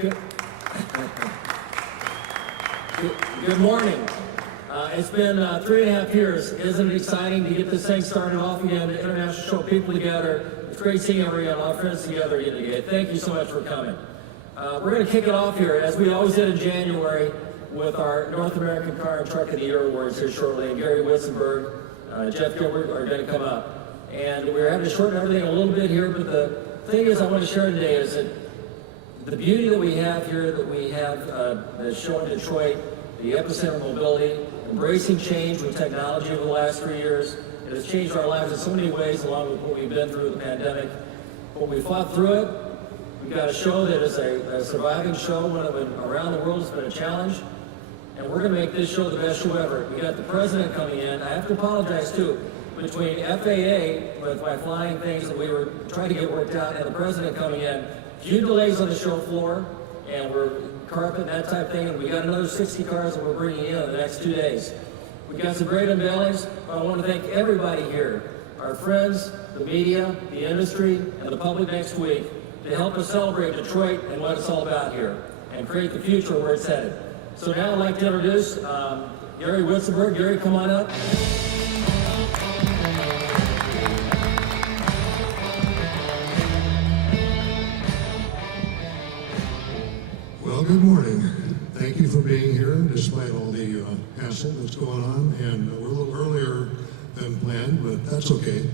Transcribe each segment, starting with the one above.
Good, good morning. It's been 3.5 years. Isn't it exciting to get this thing started off again, the international show people together? It's great seeing everyone, our friends together again today. Thank you so much for coming. We're going to kick it off here, as we always did in January, with our North American Car and Truck of the Year awards here shortly. And Gary Witzenberg, Jeff Gilbert are going to come up. And we're having to shorten everything a little bit here, but the thing is I want to share today is that the beauty that we have here, that we have the show in Detroit, the epicenter of mobility, embracing change with technology over the last 3 years. It has changed our lives in so many ways, along with what we've been through with the pandemic. But we fought through it. We've got a show that is a surviving show. When around the world, it's been a challenge. And we're going to make this show the best show ever. We got the president coming in. I have to apologize, too. Between FAA, with my flying things that we were trying to get worked out, and the president coming in, few delays on the show floor, and we're carpet and that type of thing, and we got another 60 cars that we're bringing in the next 2 days. We got some great unveilings. I want to thank everybody here, our friends, the media, the industry, and the public next week to help us celebrate Detroit and what it's all about here and create the future where it's headed. So now I'd like to introduce Gary Witzenberg. Gary, come on up. Well, good morning. Thank you for being here despite all the hassle that's going on, and we're a little earlier than planned, but that's okay.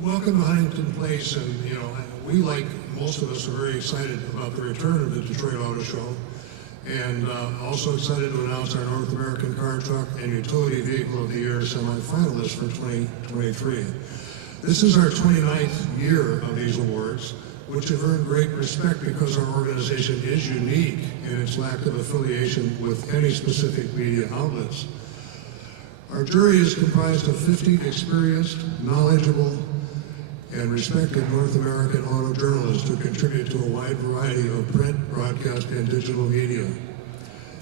Welcome to Huntington Place, and we, like most of us, are very excited about the return of the Detroit Auto Show, and also excited to announce our North American Car, Truck, and Utility Vehicle of the Year semifinalists for 2023. This is our 29th year of these awards, which have earned great respect because our organization is unique in its lack of affiliation with any specific media outlets. Our jury is comprised of 50 experienced, knowledgeable, and respected North American auto journalists who contribute to a wide variety of print, broadcast, and digital media.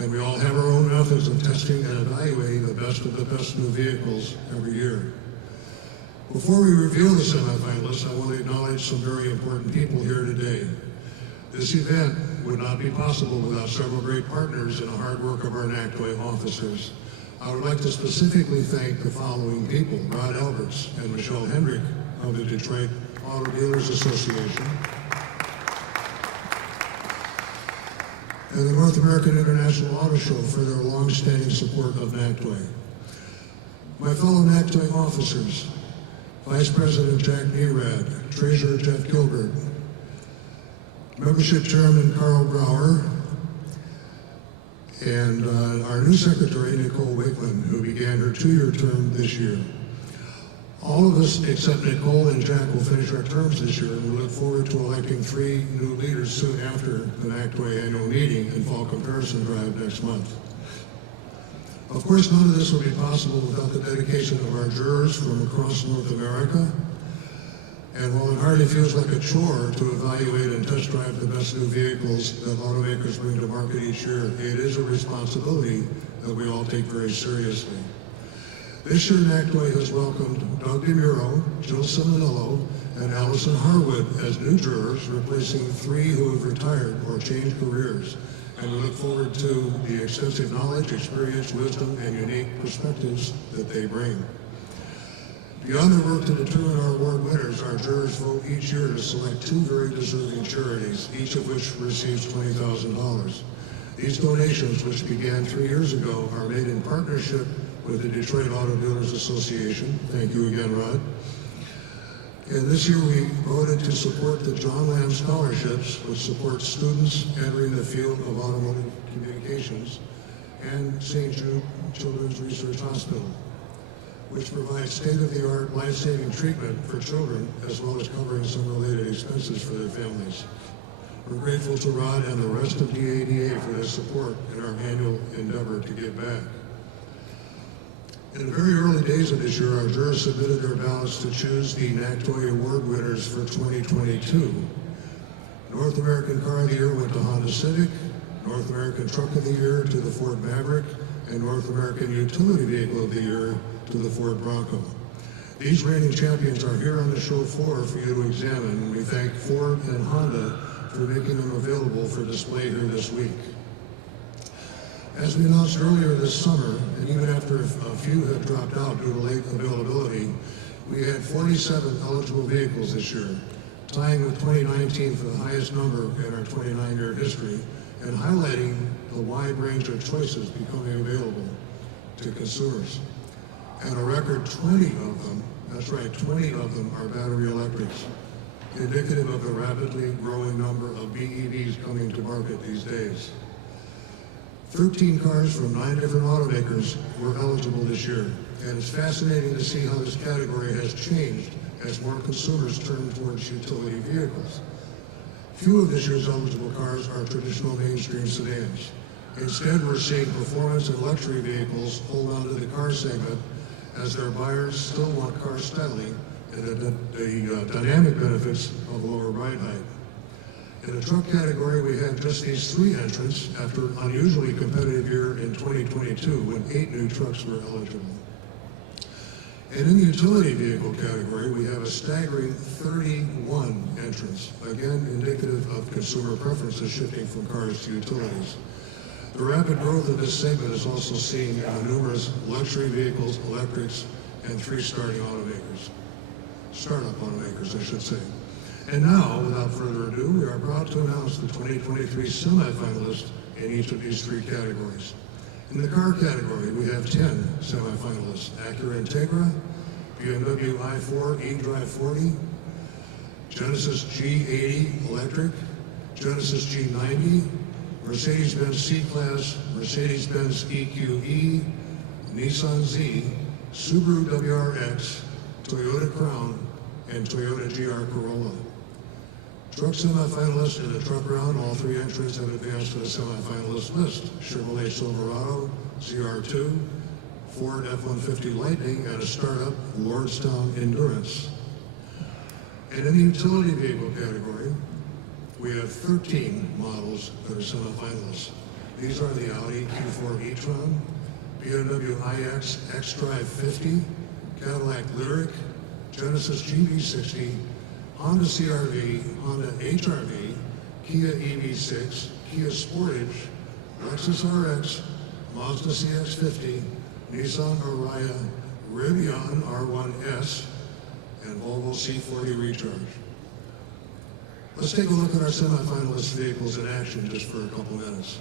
And we all have our own methods of testing and evaluating the best of the best new vehicles every year. Before we reveal the semifinalists, I want to acknowledge some very important people here today. This event would not be possible without several great partners and the hard work of our NACTOY officers. I would like to specifically thank the following people: Rod Alberts and Michelle Hendrick of the Detroit Auto Dealers Association, and the North American International Auto Show for their long-standing support of NACTOY. My fellow NACTOY officers: Vice President Jack Nerad, Treasurer Jeff Gilbert, Membership Chairman Carl Brower, and our new Secretary, Nicole Wakeland, who began her 2-year term this year. All of us, except Nicole and Jack, will finish our terms this year, and we look forward to electing 3 new leaders soon after the NACTOY annual meeting and fall comparison drive next month. Of course, none of this would be possible without the dedication of our jurors from across North America. And while it hardly feels like a chore to evaluate and test drive the best new vehicles that automakers bring to market each year, it is a responsibility that we all take very seriously. This year, NACTOY has welcomed Doug DeMuro, Jill Simonillo, and Allison Harwood as new jurors, replacing 3 who have retired or changed careers. And we look forward to the extensive knowledge, experience, wisdom, and unique perspectives that they bring. Beyond their work to determine our award winners, our jurors vote each year to select 2 very deserving charities, each of which receives $20,000. These donations, which began 3 years ago, are made in partnership with the Detroit Auto Dealers Association. Thank you again, Rod. And this year we voted to support the John Lamb Scholarships, which supports students entering the field of automotive communications, and St. Jude Children's Research Hospital, which provides state-of-the-art life-saving treatment for children, as well as covering some related expenses for their families. We're grateful to Rod and the rest of DADA for their support in our annual endeavor to give back. In the very early days of this year, our jurors submitted their ballots to choose the NACTOY Award winners for 2022. North American Car of the Year went to Honda Civic, North American Truck of the Year to the Ford Maverick, and North American Utility Vehicle of the Year to the Ford Bronco. These reigning champions are here on the show floor for you to examine, and we thank Ford and Honda for making them available for display here this week. As we announced earlier this summer, and even after a few have dropped out due to late availability, we had 47 eligible vehicles this year, tying with 2019 for the highest number in our 29-year history, and highlighting the wide range of choices becoming available to consumers. And a record 20 of them, that's right, 20 of them are battery electrics, indicative of the rapidly growing number of BEVs coming to market these days. 13 cars from 9 different automakers were eligible this year, and it's fascinating to see how this category has changed as more consumers turn towards utility vehicles. Few of this year's eligible cars are traditional mainstream sedans. Instead, we're seeing performance and luxury vehicles hold on to the car segment as their buyers still want car styling and the dynamic benefits of lower ride height. In the truck category, we had just these 3 entrants after an unusually competitive year in 2022 when 8 new trucks were eligible. And in the utility vehicle category, we have a staggering 31 entrants, again indicative of consumer preferences shifting from cars to utilities. The rapid growth of this segment is also seen in numerous luxury vehicles, electrics, and 3 startup automakers, I should say. And now, without further ado, we are proud to announce the 2023 semifinalists in each of these 3 categories. In the car category, we have 10 semifinalists: Acura Integra, BMW i4 eDrive 40, Genesis G80 Electric, Genesis G90, Mercedes-Benz C-Class, Mercedes-Benz EQE, Nissan Z, Subaru WRX, Toyota Crown, and Toyota GR Corolla. Truck semifinalists in the truck round, all 3 entrants have advanced to the semifinalist list: Chevrolet Silverado, ZR2, Ford F-150 Lightning, and a startup, Lordstown Endurance. And in the utility vehicle category, we have 13 models that are semifinalists. These are the Audi Q4 e-tron, BMW iX xDrive 50, Cadillac Lyriq, Genesis GV60, Honda CR-V, Honda HR-V, Kia EV6, Kia Sportage, Lexus RX, Mazda CX-50, Nissan Ariya, Rivian R1S, and Volvo C40 Recharge. Let's take a look at our semifinalist vehicles in action just for a couple minutes.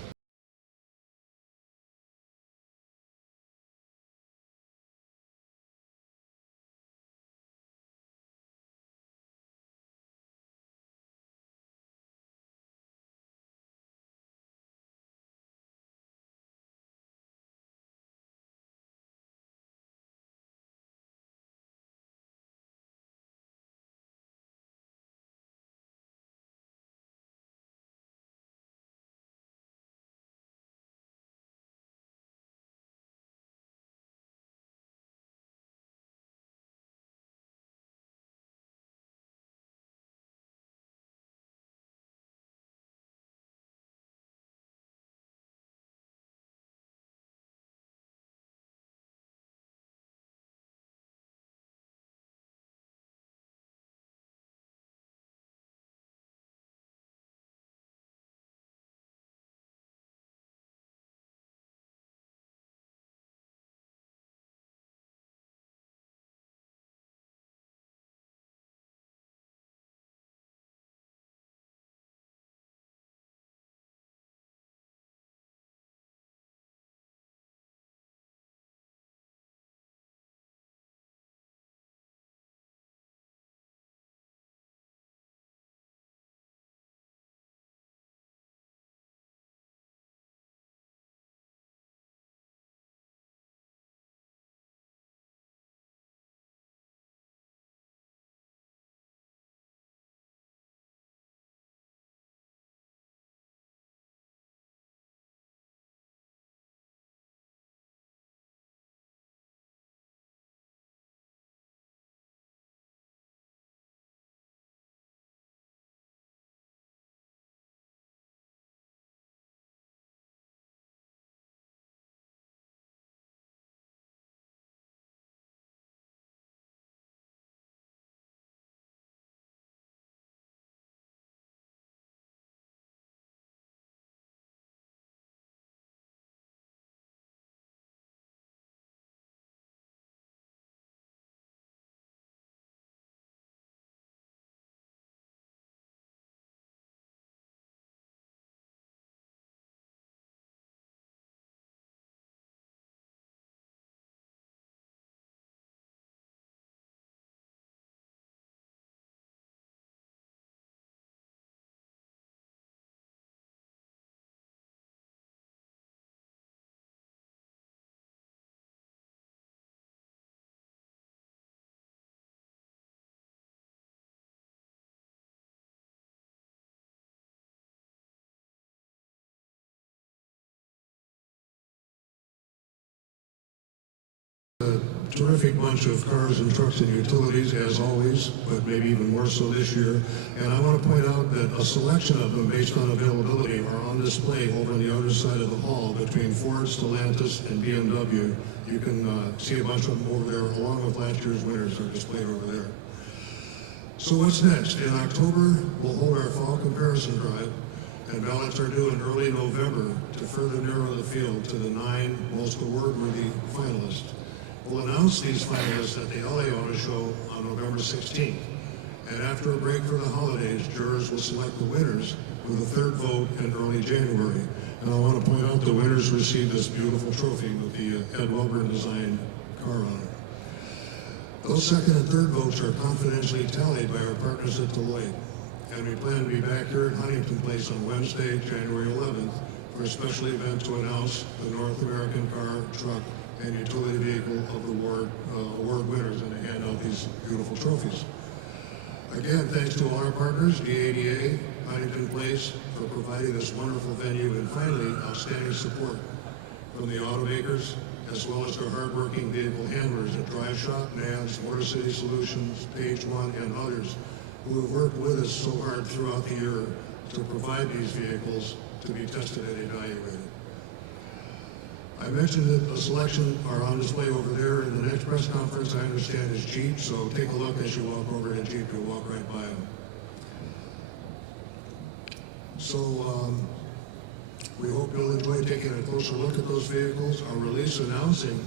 terrific bunch of cars and trucks and utilities, as always, but maybe even more so this year. And I want to point out that a selection of them based on availability are on display over on the other side of the hall between Ford, Stellantis, and BMW. You can see a bunch of them over there, along with last year's winners are displayed over there. So what's next? In October, we'll hold our fall comparison drive, and ballots are due in early November to further narrow the field to the 9 most award-worthy finalists. We'll announce these finalists at the LA Auto Show on November 16th. And after a break for the holidays, jurors will select the winners with a third vote in early January. And I want to point out the winners received this beautiful trophy with the Ed Welburn designed car on it. Those second and third votes are confidentially tallied by our partners at Deloitte. And we plan to be back here at Huntington Place on Wednesday, January 11th, for a special event to announce the North American Car, Truck, and Utility Vehicle of the award winners and to hand out these beautiful trophies. Again, thanks to all our partners, DADA, Huntington Place, for providing this wonderful venue, and finally, outstanding support from the automakers, as well as their hardworking vehicle handlers at Drive Shop, NADS, Motor City Solutions, Page One, and others who have worked with us so hard throughout the year to provide these vehicles to be tested and evaluated. I mentioned that the selection are on display over there, and the next press conference I understand is Jeep, so take a look as you walk over to Jeep, you'll walk right by them. So we hope you'll enjoy taking a closer look at those vehicles. Our release announcing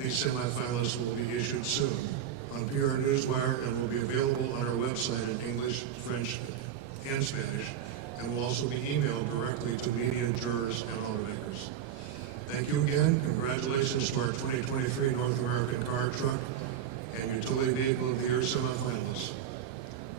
these semifinalists will be issued soon on PR Newswire and will be available on our website in English, French, and Spanish, and will also be emailed directly to media, jurors, and automakers. Thank you again. Congratulations to our 2023 North American Car, Truck, and Utility Vehicle of the Year semifinalists.